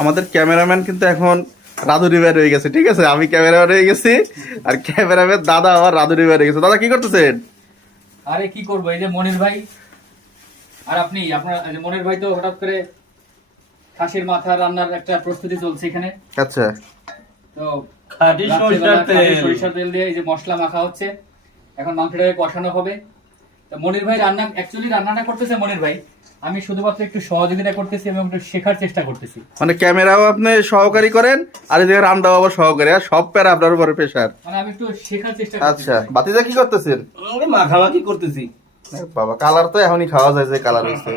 আমাদের ক্যামেরাম্যান কিন্তু এখন রাধুনি ভাই হয়ে গেছে, ঠিক আছে? আমি ক্যামেরাম্যান হয়ে গেছি, আর ক্যামেরাম্যান দাদা আবার রাধুনি ভাই হয়ে গেছে। দাদা কি করতেছেন? আরে কি করবো, এই যে মনির ভাই আর আপনি, আপনার মনির ভাই তো হঠাৎ করে খাসির মাথা রান্নার একটা প্রস্তুতি চলছে এখানে। আচ্ছা, তো খাঁটি সরিষার তেল। সরিষার তেল দিয়ে এই যে মশলা মাখা হচ্ছে, এখন মাংসটাকে কষানো হবে। তো মনির ভাই রান্নাটা করতেছে মনির ভাই, আমি শুধুমাত্র একটু সহযোগিতা করতেছি এবং একটু শেখার চেষ্টা করতেছি। মানে ক্যামেরাও আপনি সহকারী করেন, আর এদিকে রান্নাও আবার সহকারী, আর সব প্যারা আপনার উপরে প্রেশার। মানে আমি একটু শেখার চেষ্টা করতেছি। আচ্ছা, বাতিজা কি করতেছেন? আমি মাখামাখি করতেছি। বাবা, কালার তো এখনই খাওয়া যায়, যে কালার হয়েছে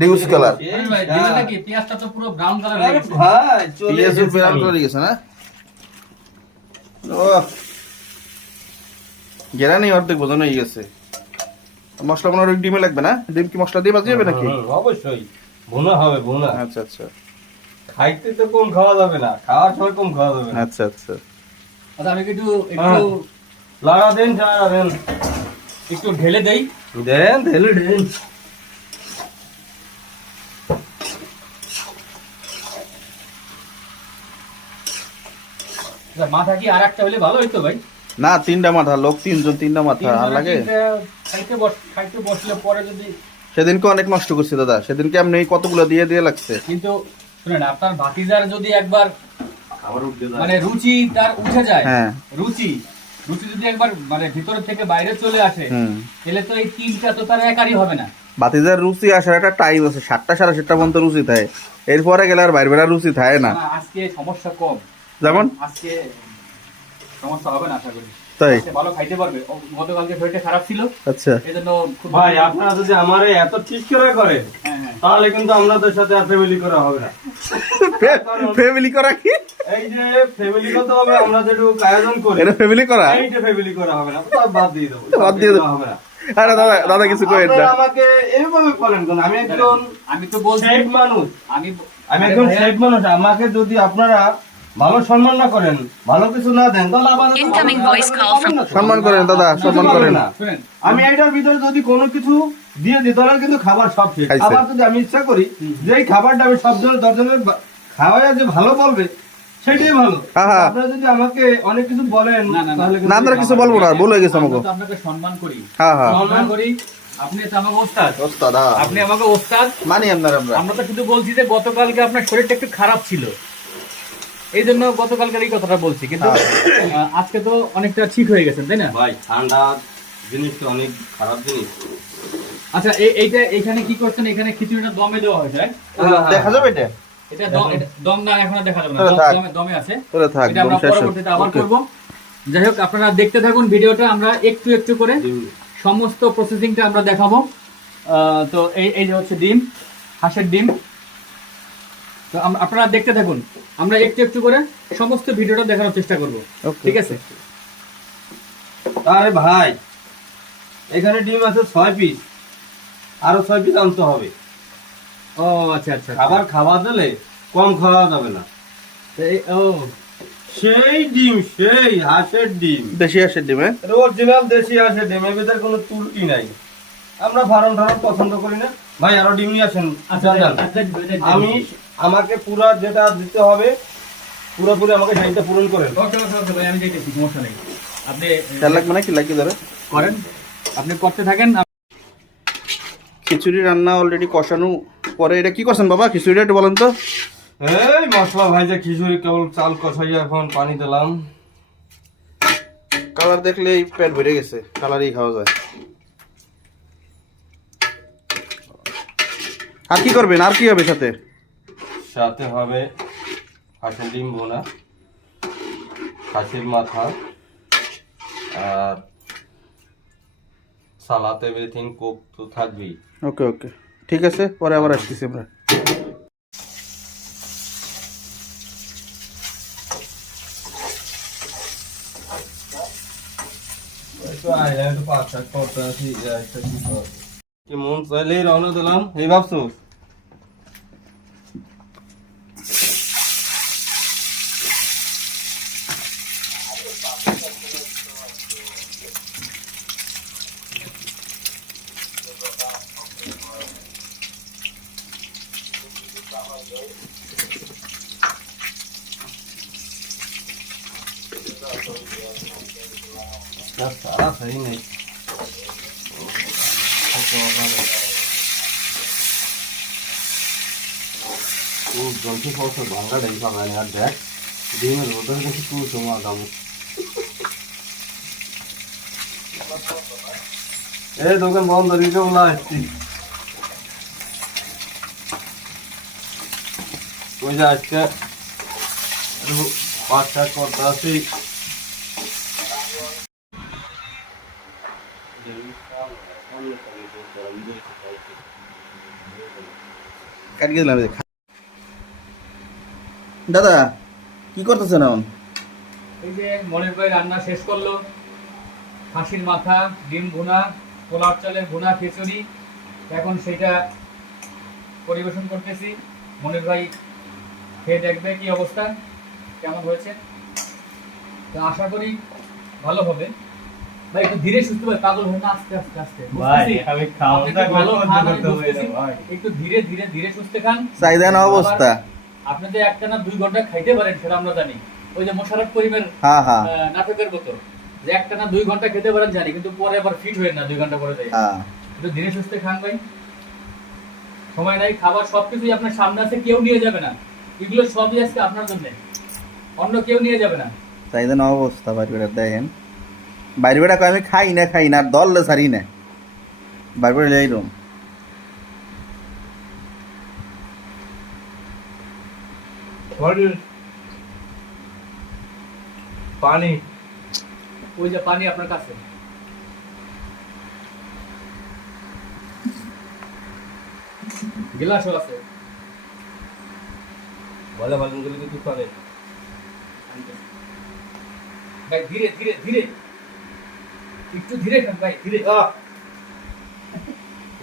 ডিউস কালার। মনির ভাই, দিবেনটা কি? পেঁয়াজটা তো পুরো ব্রাউন কালার হয়ে আরে গেছে। ভাই চলে পেঁয়াজ এসেছি ব্রাউন আমি। করে গেছে না? ও গেরানি অর্ধেক বোঝানো হয়ে গেছে। মশলা মনে হয় ডিমে লাগবে না? ডিম কি মশলা দিয়ে ভাজি হবে নাকি? অবশ্যই ভুনা হবে, ভুনা। আচ্ছা আচ্ছা খাইতে তো কম খাওয়া যাবে না, খাওয়ার সময় কম খাওয়া যাবে না। আচ্ছা আচ্ছা। আচ্ছা, আমি একটু লাগা দেন, লাগা দেন, একটু ঢেলে দেই। দেন ঢেলে দেন। মাথা কি আর একটা হলে ভালো হইতো ভাই? না, তিনটা মাথা, লোক তিনজন, তিনটা মাথা আর লাগে। খাইতে বসলে পরে যদি, সেদিনকে অনেক নষ্ট করছি দাদা, সেদিনকে আপনি কতগুলো দিয়ে দিয়ে লাগছে। কিন্তু শুনেন, আপনার ভাতিজার যদি একবার আবার উঠতে যায়। মানে রুচি তার উঠে যায়, হ্যাঁ। রুচি যদি একবার মানে ভিতর থেকে বাইরে চলে আসে, হুম। তাহলে তো এই তিনটা তো তার একারই হবে না। বাতিজার রুচি আসার একটা টাইম আছে, 7টা 7:30 পর্যন্ত রুচি থাকে, এরপরে গেলে আর বাইরে বেড়া রুচি থাকে না। আজকে সমস্যা কম, যেমন আজকে সমস্যা হবে না আশা করি। তাই? আজকে ভালো খাইতে পারবে। গতকালকে শরীরটা খারাপ ছিল, আচ্ছা। এজন্য খুব ভাই আপনারা যদি আমারে এত ঠিক করে করেন, হ্যাঁ হ্যাঁ। তাহলে কিন্তু আমাদের সাথে আর ফ্যামিলি করা হবে না। ফ্যামিলি করা কি? এই যে ফ্যামিলি কত হবে, আমরা যেটুকু আয়োজন করি, এটা ফ্যামিলি করা? এই যে ফ্যামিলি করা হবে না, সব বাদ দিয়ে দেবো। বাদ দিয়ে দেবো। দেওয়া হবে না। আরে দাদা, দাদা কিছু করেন না। আপনারা আমাকে এইভাবে বলেন কেন? আমি একজন আমি তো বলছি, শেখ মানুষ, আমি আমি একজন শেখ মানুষ। আমাকে যদি আপনারা ভালো সম্মান না করেন, ভালো কিছু না দেন, তাহলে আমাদের Incoming voice call from- সম্মান করেন দাদা, সম্মান করেন। না। শুনেন, আমি এইটার ভিতরে যদি কোনো কিছু দিয়ে দিই, তাহলে কিন্তু খাবার সব শেষ। খাইছে। আবার যদি আমি ইচ্ছা করি যে এই খাবারটা আমি সব জনের 10 জনের খাওয়াইয়া যে ভালো বলবে, সেটাই ভালো। হ্যাঁ, হ্যাঁ। আপনারা যদি আমাকে অনেক কিছু বলেন, না, না, না। তাহলে কিন্তু না, আমরা কিছু বলবো না, ভুল হয়ে গেছে আমাকে। আমরা তো আপনাকে সম্মান করি, হ্যাঁ হ্যাঁ। সম্মান করি। আপনি তো আমাকে ওস্তাদ, ওস্তাদ, হ্যাঁ। আপনি আমাকে ওস্তাদ। মানি আপনার আমরা। আমরা তো শুধু বলছি যে গতকালকে আপনার শরীরটা একটু খারাপ ছিল, এই জন্য গতকালকের এই কথাটা বলছি, কিন্তু আজকে তো অনেকটা ঠিক হয়ে গেছেন, তাই না? ভাই ঠান্ডা জিনিসটা অনেক খারাপ জিনিস। আচ্ছা, এইটা এখানে কি করছেন? এখানে খিচুড়িটা দমে দেওয়া হয়েছে, right? দেখা যাবে এটা? এটা দম না, এখন আর দেখা যাবে না, তোরা থাক। দমে আছে। তোরা থাক, এটা আমরা দম শেষ হোক। পরবর্তীতে আবার Okay. করব। যাই হোক, আপনারা দেখতে থাকুন ভিডিওটা, আমরা একটু একটু করে সমস্ত প্রসেসিংটা আমরা দেখাবো। তো এই যে হচ্ছে ডিম, হাঁসের ডিম। তো আপনারা দেখতে থাকুন, আমরা একটু একটু করে সমস্ত ভিডিওটা দেখানোর চেষ্টা করব। Okay. ঠিক আছে? আরে ভাই, এখানে ডিম আছে 6 পিস, আরো 6 পিস আনতে হবে। ও আচ্ছা আচ্ছা। খাবার খাওয়া দিলে কম খাওয়া যাবে না। ও সেই ডিম, সেই হাঁসের ডিম, দেশি হাঁসের ডিম, হ্যাঁ? অরিজিনাল দেশি হাঁসের ডিমের ভিতরে কোনো ত্রুটি নাই। আমরা ফার্ম পছন্দ করি না। ভাই আরো ডিম নিয়ে আসেন। আচ্ছা, যান। আমি আমাকে পুরা যেটা দিতে হবে, পুরোপুরি আমাকে সেইটা পূরণ করেন। ওকে ওকে ওকে ভাই, আমি দেখতেছি, সমস্যা নেই। আপনি খেয়াল লাগবে না কি লাগবে ধরে? করেন, আপনি করতে থাকেন। খিচুড়ি রান্না অলরেডি কষানো পরে, এটা কি করছেন বাবা? খিচুড়িটা একটু বলেন তো। এই মশলা ভাইজা খিচুড়ি কেবল চাল কষাইয়া এখন পানি দিলাম। কালার দেখলেই পেট ভরে গেছে, কালারই খাওয়া যায়। আর কি করবেন? আর কি হবে সাথে? সাথে হবে হাঁসের ডিম বোনা, খাসির মাথা, আর সালাদ, এভরিথিং কুক তো থাকবেই। ওকে ওকে, ঠিক আছে, পরে আবার আসতেছি আমরা। কি মন চাইলেই রওনা দিলাম, এই ভাবছো? सारा सही नहीं जल्दी पहुंचो भांगा नहीं पागा यार देख दिन में रोड पे तू सुमा दाम ए দোকান বন্ধ দিকে বলা আসছি ওই যে আজকে পাঁচটা করতে আসি কাটিয়ে দিলাম দাদা কি করতেছেন এখন? এই যে মনির ভাই রান্না শেষ করলো, খাসির মাথা, ডিম ভুনা, পোলাও চালের ভুনা, খিচুড়ি। এখন সেটা পরিবেশন করতেছি। মনির ভাই খেয়ে দেখবে কি অবস্থা, কেমন হয়েছে। তো আশা করি ভালো হবে। ভাই একটু ধীরে সুস্থ ভাই, পাগল হয় না, আস্তে আস্তে আস্তে। ভাই আমি খাওয়া আপনি একটু ভালো খান, আমি করতে হবে বুঝতেছি। ভাই একটু ধীরে ধীরে ধীরে সুস্থে খান। চাহিদা না অবস্থা। আপনি যে একটানা 2 ঘন্টা খাইতে পারেন সেটা আমরা জানি। ওই যে মোশাররফ করিমের হ্যাঁ হ্যাঁ নাটকের মতো যে একটানা 2 ঘন্টা খেতে পারেন জানি, কিন্তু পরে আবার ফিট হয়ে না 2 ঘন্টা পরে যায়। হ্যাঁ একটু ধীরে সুস্থে খান ভাই, সময় নাই। খাবার সবকিছুই আপনার সামনে আছে, কেউ নিয়ে যাবে না। এগুলো সবই আজকে আপনার জন্য, অন্য কেউ নিয়ে যাবে না। চাহিদা না অবস্থা বাইরে বেড়া দেখেন। বাইরে বেড়া আমি খাই না আর দললে সারি না বাইরে বেড়ে এইরকম। পানি ওই যে পানি আপনার কাছে। গ্লাসও আছে। বলে বলেন গুলো কিছু পানি ভাই ধীরে ধীরে ধীরে, একটু ধীরে খান ভাই, ধীরে।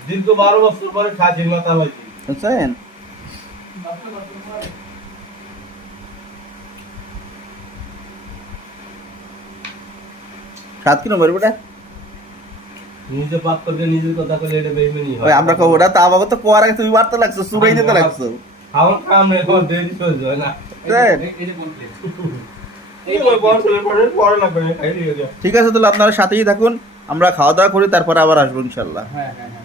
দীর্ঘ 12 বছর পরে খাসির মাথা হয়েছে বুঝছেন? সাত কিলো বাইরে বেড়া নিজে পাক করে নিজের কথা করে এটা বেইমানি ওই আমরা কব ওটা তা আমাকে তো কোয়ার আগে তুমি মারতে লাগছো, চুরাই দিতে লাগছো। খাওয়ার কাম রে কোন দেরি সহ্য হয় না এই যে বলতে এই ওই বছরের পরে পরে লাগবে না খাই দিয়ে ঠিক আছে, তাহলে আপনারা সাথেই থাকুন, আমরা খাওয়া দাওয়া করি, তারপরে আবার আসবো ইনশাল্লাহ। হ্যাঁ হ্যাঁ হ্যাঁ।